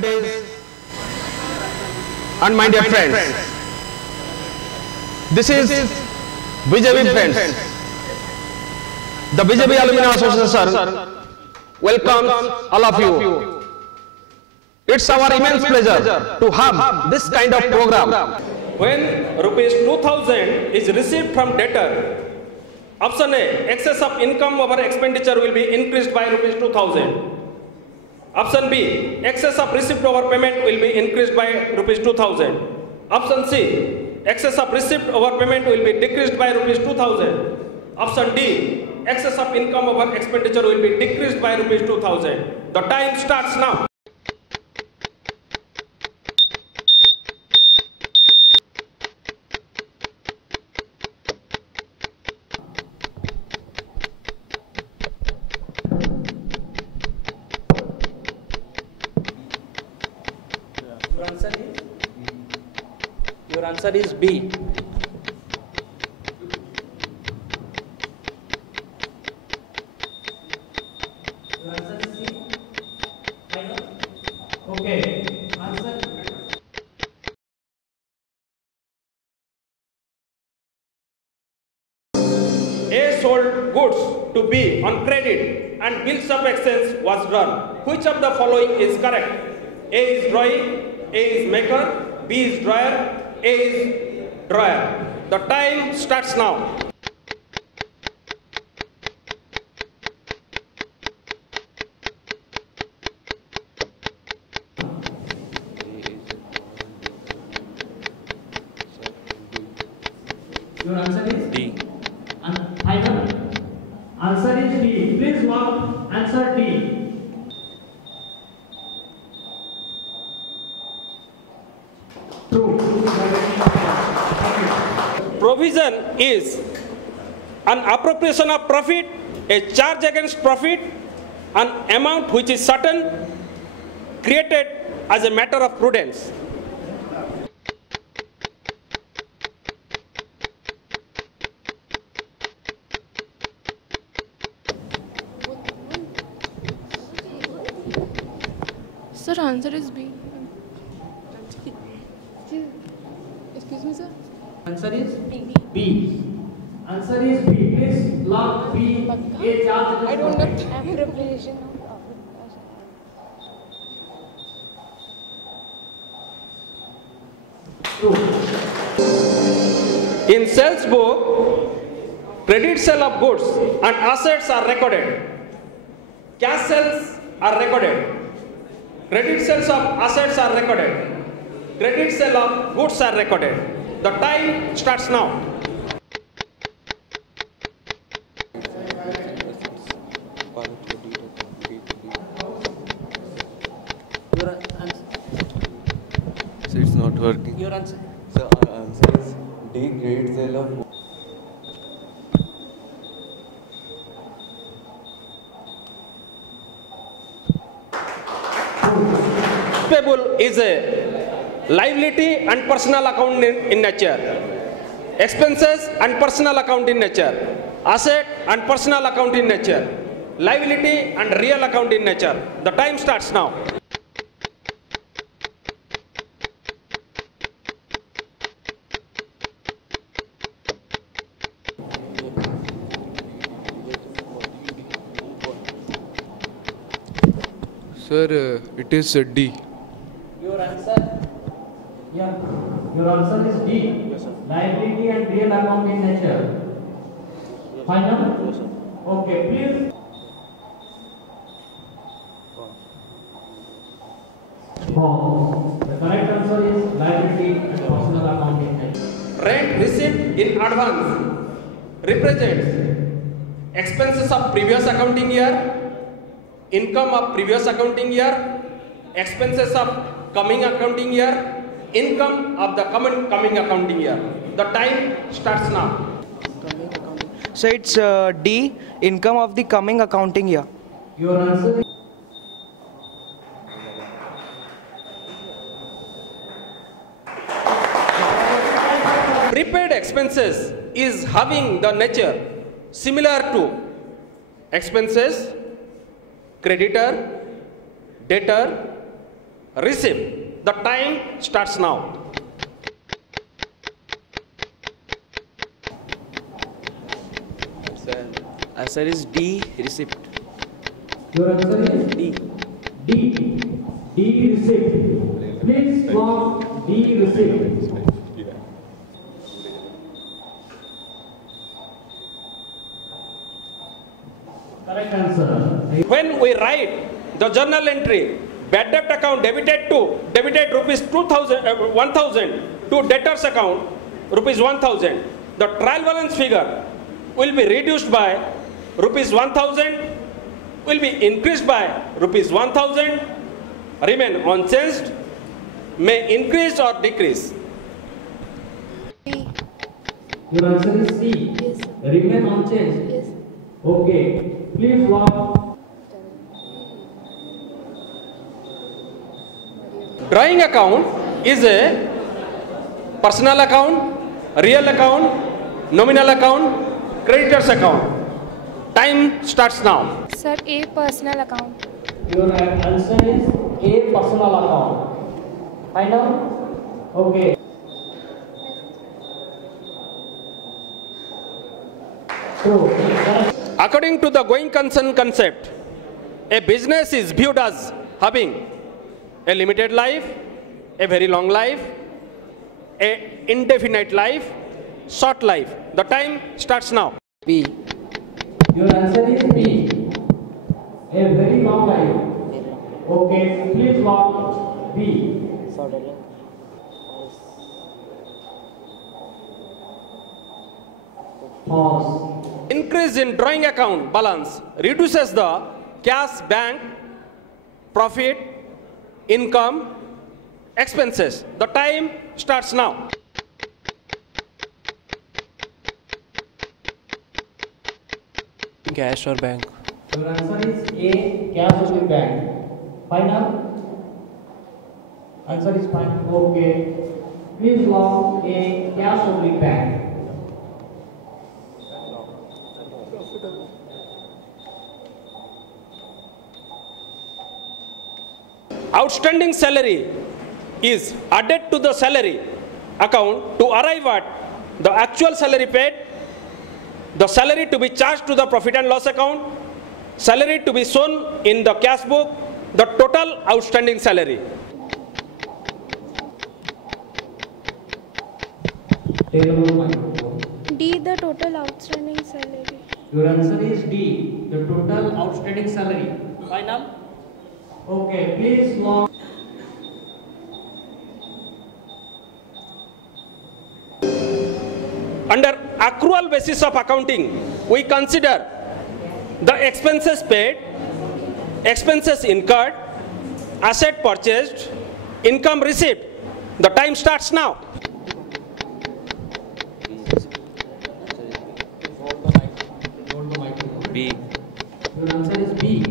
faculties, and my dear friends. This is BJP friends. The BJP Alumni Association welcomes all of you. It's our immense pleasure to have this kind of program. When rupees 2000 is received from debtor, option A, excess of income over expenditure will be increased by rupees 2000. Option B, excess of receipt over payment will be increased by rupees 2000. Option C, excess of receipt over payment will be decreased by rupees 2000. Option D, excess of income over expenditure will be decreased by rupees 2000. The time starts now. Your answer is B. Your answer is C. Okay. Answer. A sold goods to B on credit and bills of exchange was drawn. Which of the following is correct? A is drawing, A is maker, B is drawer, A is drawer. The time starts now. Your answer is D. Final. Answer is D. Please mark answer D. True. Provision is an appropriation of profit, a charge against profit, an amount which is certain, created as a matter of prudence. Sir, answer is B. Excuse me, sir. Answer is B. Answer is B. Please lock B. A charge. I don't know. Appropriation. True. In sales book, credit sale of goods and assets are recorded. Cash sales are recorded. Credit sales of assets are recorded. Credit sale of goods are recorded. The time starts now. Your answer. So it's not working. Your answer. So our answer is D, credit sale of. Payable is a liability and personal account in nature. Expenses and personal account in nature. Asset and personal account in nature. Liability and real account in nature. The time starts now. Sir, it is D. Your answer. Yeah. Your answer is D. Liability and real account in nature. Final. Okay. Please. Wrong. The correct answer is liability and personal account in nature. Rent received in advance represents expenses of previous accounting year, income of previous accounting year, expenses of coming accounting year, income of the coming accounting year. The time starts now. So it's D, income of the coming accounting year. Your answer is Prepaid expenses is having the nature similar to expenses, creditor, debtor, receive. The time starts now. Sir, answer is D, receipt. Your answer is D. D. D receipt. Please mark D receipt. Correct answer. When we write the journal entry, bad debt account debited rupees 1000 to debtors account rupees 1000. The trial balance figure will be reduced by rupees 1000, will be increased by rupees 1000, remain unchanged, may increase or decrease. D. Your answer is C. Yes. Remain unchanged. Yes. Okay. Please mark. Drawing account is a personal account, real account, nominal account, creditors account. Time starts now. Sir, A personal account. Your answer is A personal account. Final? Okay. So, According to the going concern concept, a business is viewed as having a limited life, a very long life, a indefinite life, short life. The time starts now. B. your answer is B. A very long life. Okay, please mark B. Pause. Increase in drawing account balance reduces the cash bank, profit, income, expenses. The time starts now. Cash or bank? Your answer is A, cash or bank. Final? Answer is fine. Okay. Please log A, cash or bank. Outstanding salary is added to the salary account to arrive at the actual salary paid, the salary to be charged to the profit and loss account, salary to be shown in the cash book, the total outstanding salary. D, the total outstanding salary. Your answer is D, the total outstanding salary. Final? Okay, please log. Under accrual basis of accounting, we consider the expenses paid, expenses incurred, asset purchased, income received. The time starts now. B. Your answer is B.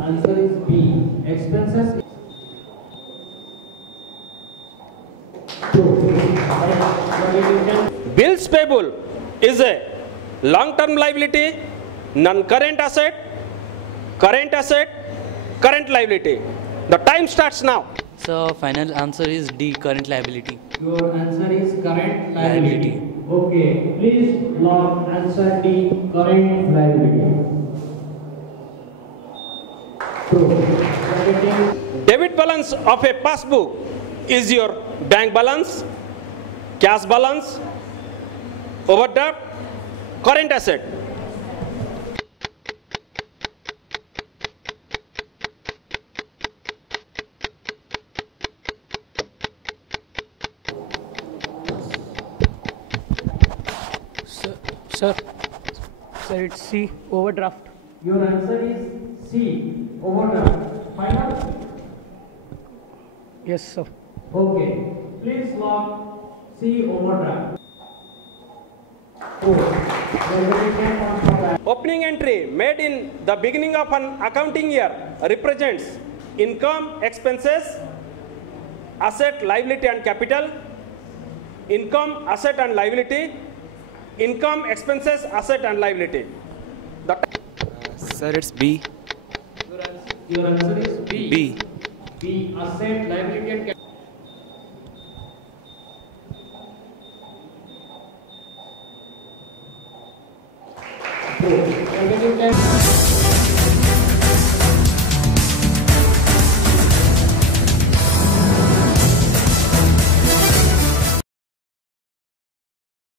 Answer is B. Expenses. Bills payable is a long-term liability, non-current asset, current liability. The time starts now. So final answer is D, current liability. Your answer is current liability. Okay, please log answer D, current liability. Debit balance of a passbook is your bank balance, cash balance, overdraft, current asset. Sir, it's C, overdraft. Your answer is C, overdraft. Final? Yes, sir. Okay, please log C, overdraft. Opening entry made in the beginning of an accounting year represents income, expenses, asset, liability and capital, income, asset and liability, income, expenses, asset and liability. Sir, it's B. Your answer is B. B. B. Asset, liability and capital. Remaining time.